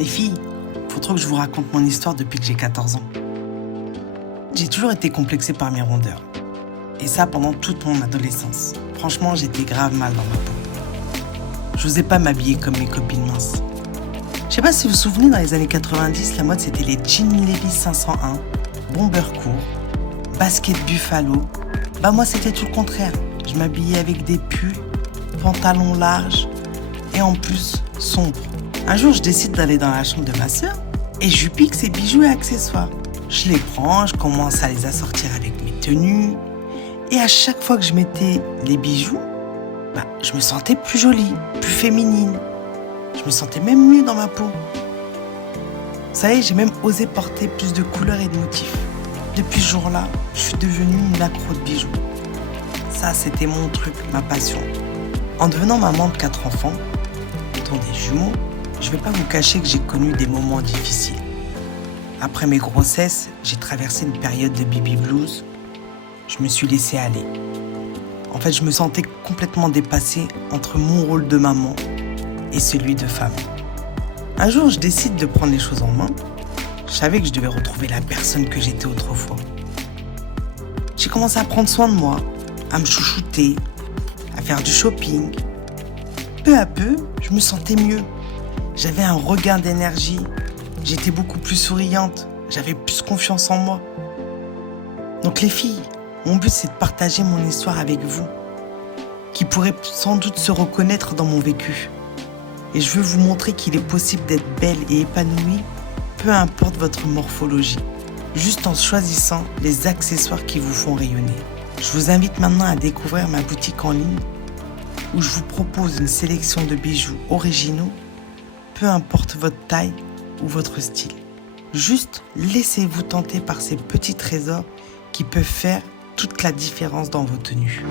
Les filles, faut trop que je vous raconte mon histoire depuis que j'ai 14 ans. J'ai toujours été complexée par mes rondeurs. Et ça pendant toute mon adolescence. Franchement, j'étais grave mal dans ma peau. Je n'osais pas m'habiller comme mes copines minces. Je sais pas si vous vous souvenez, dans les années 90, la mode c'était les jeans Levi's 501, bomber court, basket buffalo. Bah moi c'était tout le contraire. Je m'habillais avec des pulls, pantalons larges et en plus sombres. Un jour, je décide d'aller dans la chambre de ma sœur et je lui pique ses bijoux et accessoires. Je les prends, je commence à les assortir avec mes tenues. Et à chaque fois que je mettais les bijoux, je me sentais plus jolie, plus féminine. Je me sentais même mieux dans ma peau. Vous savez, j'ai même osé porter plus de couleurs et de motifs. Depuis ce jour-là, je suis devenue une accro de bijoux. Ça, c'était mon truc, ma passion. En devenant maman de 4 enfants, dont des jumeaux, je vais pas vous cacher que j'ai connu des moments difficiles. Après mes grossesses, j'ai traversé une période de baby blues. Je me suis laissée aller. En fait, je me sentais complètement dépassée entre mon rôle de maman et celui de femme. Un jour, je décide de prendre les choses en main. Je savais que je devais retrouver la personne que j'étais autrefois. J'ai commencé à prendre soin de moi, à me chouchouter, à faire du shopping. Peu à peu, je me sentais mieux. J'avais un regain d'énergie. J'étais beaucoup plus souriante. J'avais plus confiance en moi. Donc les filles, mon but c'est de partager mon histoire avec vous, qui pourrez sans doute se reconnaître dans mon vécu. Et je veux vous montrer qu'il est possible d'être belle et épanouie, peu importe votre morphologie, juste en choisissant les accessoires qui vous font rayonner. Je vous invite maintenant à découvrir ma boutique en ligne, où je vous propose une sélection de bijoux originaux, peu importe votre taille ou votre style. Juste laissez-vous tenter par ces petits trésors qui peuvent faire toute la différence dans vos tenues.